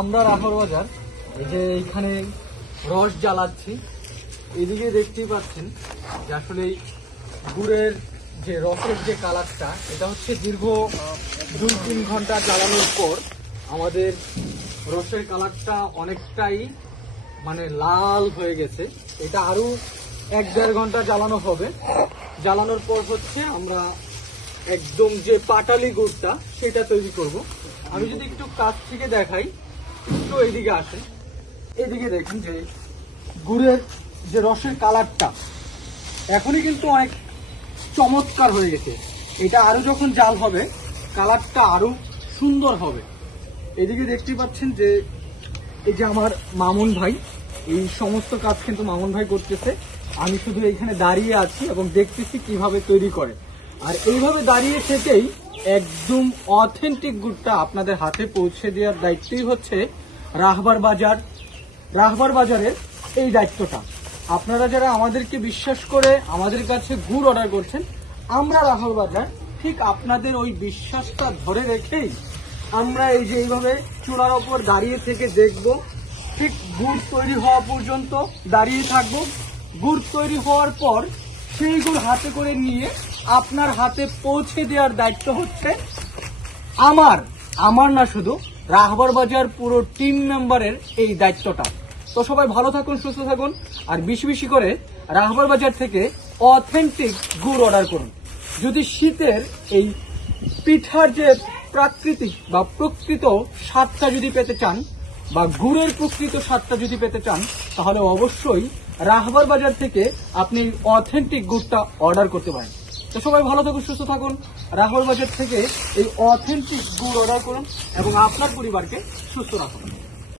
আমরা রাহর বাজার, এই যে এইখানে রস জ্বালাচ্ছি। এদিকে দেখতেই পাচ্ছেন যে আসলে গুড়ের যে রসের যে কালারটা, এটা হচ্ছে দীর্ঘ দুই তিন ঘণ্টা জ্বালানোর পর আমাদের রসের কালারটা অনেকটাই মানে লাল হয়ে গেছে। এটা আরও এক দেড় ঘণ্টা জ্বালানো হবে। জ্বালানোর পর হচ্ছে আমরা একদম যে পাটালি গুড়টা, সেটা তৈরি করব। আমি যদি একটু কাছ থেকে দেখাই একটু এইদিকে আসেন। এইদিকে দেখুন যে গুড়ের যে রসের কালারটা, এখনই কিন্তু অনেক চমৎকার হয়ে গেছে। এটা আরও যখন জাল হবে, কালারটা আরও সুন্দর হবে। এদিকে দেখতে পাচ্ছেন যে এই যে আমার মামুন ভাই, এই সমস্ত কাজ কিন্তু মামুন ভাই করতেছে। আমি শুধু এখানে দাঁড়িয়ে আছি এবং দেখতেছি কীভাবে তৈরি করে। আর এইভাবে দাঁড়িয়ে থেকেই একদম অথেন্টিক গুড়টা আপনাদের হাতে পৌঁছে দেওয়ার দায়িত্বই হচ্ছে রাহবার বাজার। রাহবার বাজারের এই দায়িত্বটা। আপনারা যারা আমাদেরকে বিশ্বাস করে আমাদের কাছে গুড় অর্ডার করছেন, আমরা রাহবার বাজার ঠিক আপনাদের ওই বিশ্বাসটা ধরে রেখেই আমরা এই যে এইভাবে চূড়ার ওপর দাঁড়িয়ে থেকে দেখব, ঠিক গুড় তৈরি হওয়া পর্যন্ত দাঁড়িয়ে থাকব। গুড় তৈরি হওয়ার পর সেই গুড় হাতে করে নিয়ে আপনার হাতে পৌঁছে দেওয়ার দায়িত্ব হচ্ছে আমার। আমার না শুধু রাহবার বাজার পুরো টিম মেম্বারের এই দায়িত্বটা। তো সবাই ভালো থাকুন, সুস্থ থাকুন, আর বেশি বেশি করে রাহবার বাজার থেকে অথেন্টিক গুড় অর্ডার করুন। যদি শীতের এই পিঠার যে প্রাকৃতিক বা প্রকৃত স্বাদটা যদি পেতে চান বা গুড়ের প্রকৃত স্বাদটা যদি পেতে চান, তাহলে অবশ্যই রাহবার বাজার থেকে আপনি অথেন্টিক গুড়টা অর্ডার করতে পারেন। তো সবাই ভালো থাকুন, সুস্থ থাকুন। রাহুল বাজার থেকে এই অথেন্টিক গুড় অর্ডার করুন এবং আপনার পরিবারকে সুস্থ রাখুন।